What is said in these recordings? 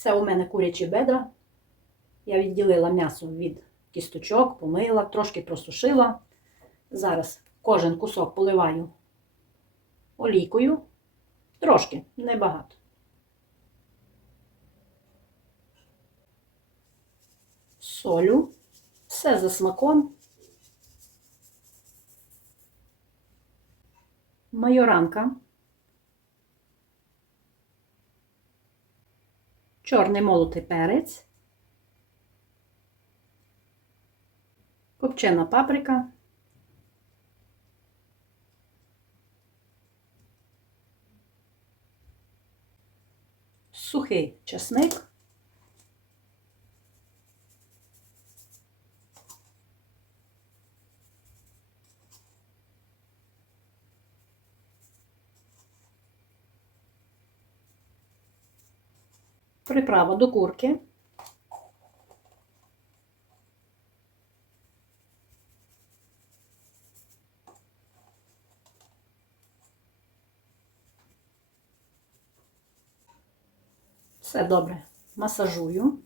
Це у мене курячі бедра. Я відділила м'ясо від кісточок, помила, трошки просушила. Зараз кожен кусок поливаю олійкою. Трошки, небагато. Солю. Все за смаком. Майоранка. Чорний молотий перець. Копчена паприка. Сухий чесник. Приправа до курки. Все добре масажую.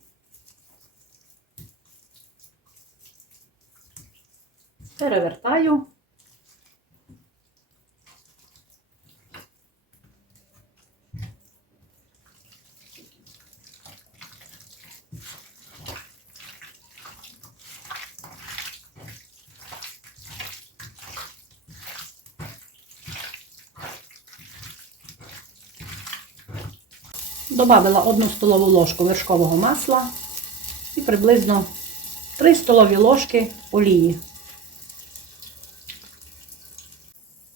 Перевертаю. Добавила 1 столову ложку вершкового масла і приблизно 3 столові ложки олії.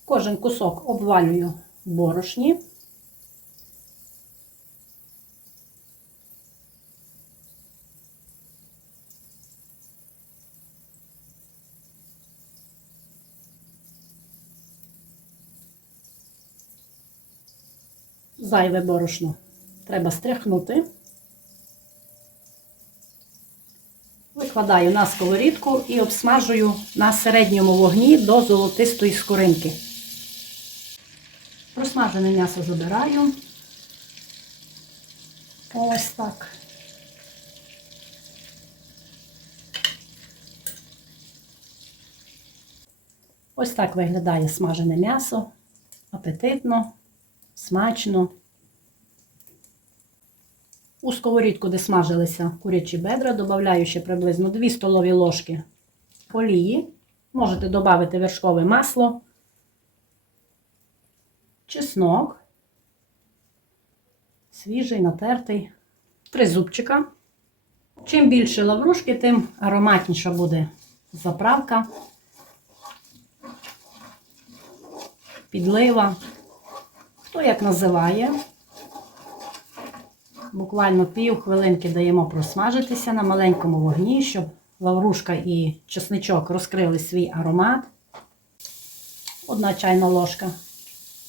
Кожен кусок обвалюю в борошні. Зайве борошно треба стряхнути. Викладаю на сковорідку і обсмажую на середньому вогні до золотистої скоринки. Просмажене м'ясо забираю. Ось так. Ось так виглядає смажене м'ясо. Апетитно, смачно. У сковорідку, де смажилися курячі бедра, додаю ще приблизно 2 столові ложки олії. Можете додати вершкове масло, чеснок, свіжий, натертий, три зубчика. Чим більше лаврушки, тим ароматніша буде заправка, підлива. Хто як називає. Буквально пів хвилинки даємо просмажитися на маленькому вогні, щоб лаврушка і чесничок розкрили свій аромат. Одна чайна ложка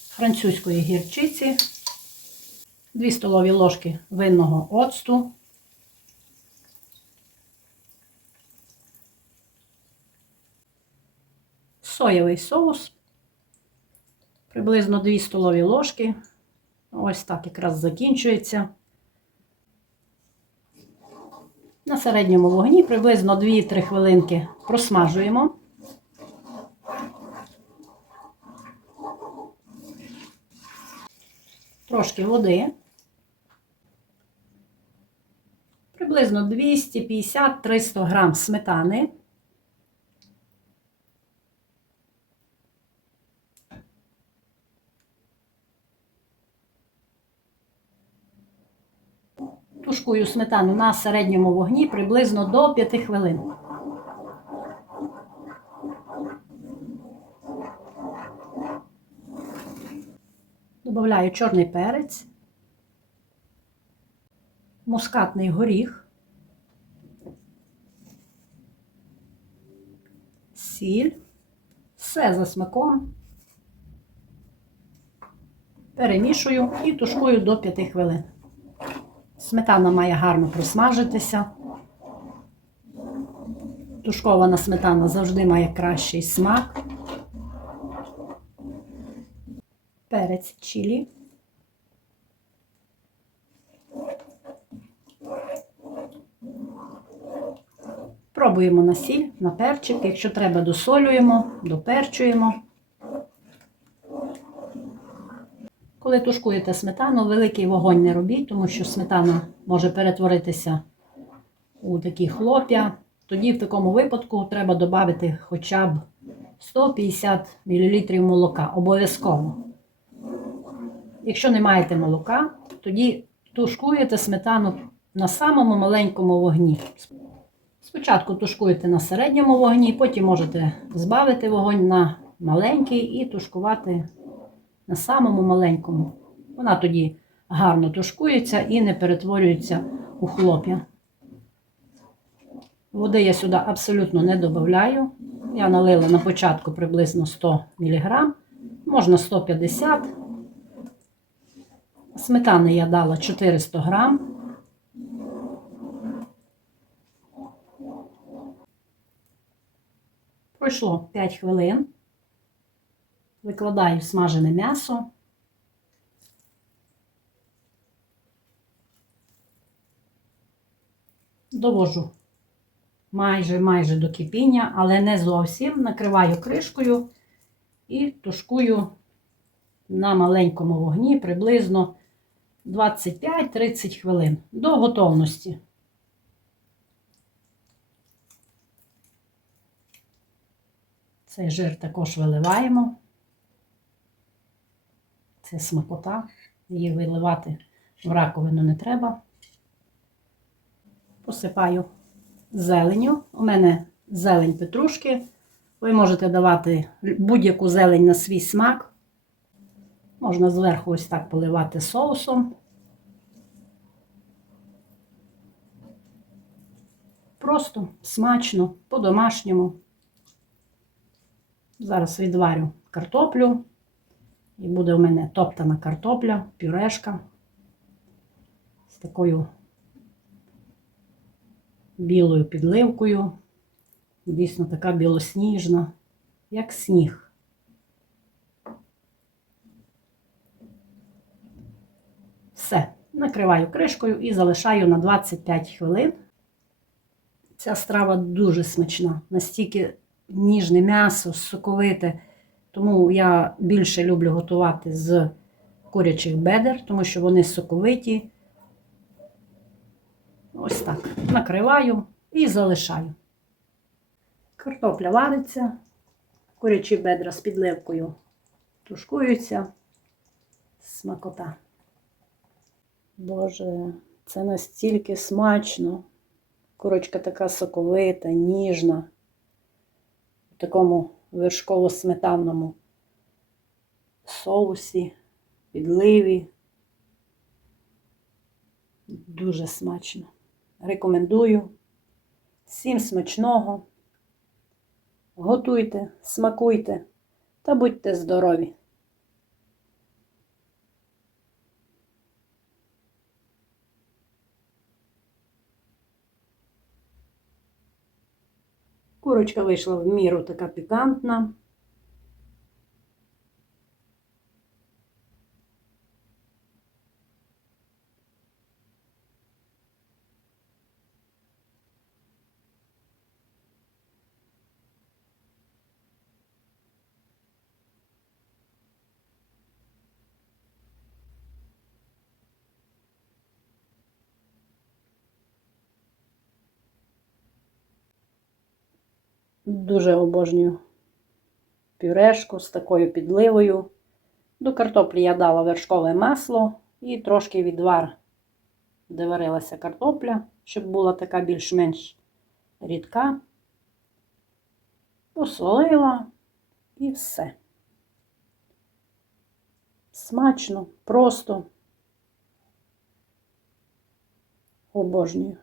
французької гірчиці, 2 столові ложки винного оцту, соєвий соус, приблизно 2 столові ложки. Ось так якраз закінчується. На середньому вогні приблизно 2-3 хвилинки просмажуємо. Трошки води. Приблизно 250-300 грам сметани. Тушкую сметану на середньому вогні приблизно до 5 хвилин. Добавляю чорний перець, мускатний горіх, сіль, все за смаком. Перемішую і тушкую до 5 хвилин. Сметана має гарно просмажитися. Тушкована сметана завжди має кращий смак. Перець чилі. Пробуємо на сіль, на перчик. Якщо треба, досолюємо, доперчуємо. Коли тушкуєте сметану, великий вогонь не робіть, тому що сметана може перетворитися у такі хлоп'я. Тоді в такому випадку треба додати хоча б 150 мл молока. Обов'язково. Якщо не маєте молока, тоді тушкуєте сметану на самому маленькому вогні. Спочатку тушкуєте на середньому вогні, потім можете збавити вогонь на маленький і тушкувати на самому маленькому. Вона тоді гарно тушкується і не перетворюється у хлоп'я. Води я сюди абсолютно не додаю. Я налила на початку приблизно 100 мг, можна 150 Сметани я дала 400 грам. Пройшло 5 хвилин. Викладаю смажене м'ясо. Довожу майже майже до кипіння, але не зовсім. Накриваю кришкою і тушкую на маленькому вогні приблизно 25-30 хвилин до готовності. Цей жир також виливаємо. Це смакота. Її виливати в раковину не треба. Посипаю зеленю. У мене зелень петрушки. Ви можете давати будь-яку зелень на свій смак. Можна зверху ось так поливати соусом. Просто смачно, по-домашньому. Зараз відварю картоплю. І буде у мене топтана картопля, пюрешка з такою білою підливкою. Дійсно така білосніжна, як сніг. Все, накриваю кришкою і залишаю на 25 хвилин. Ця страва дуже смачна, настільки ніжне м'ясо, соковите. Тому я більше люблю готувати з курячих бедер, тому що вони соковиті. Ось так. Накриваю і залишаю. Картопля вариться, курячі бедра з підливкою тушкуються. Смакота. Боже, це настільки смачно. Курочка така соковита, ніжна, в такому вершково-сметанному соусі, підливі. Дуже смачно. Рекомендую. Всім смачного. Готуйте, смакуйте та будьте здорові! Курочка вийшла в міру така пікантна. Дуже обожнюю пюрешку з такою підливою. До картоплі я дала вершкове масло і трошки відвар, де варилася картопля, щоб була така більш-менш рідка. Посолила і все. Смачно, просто обожнюю.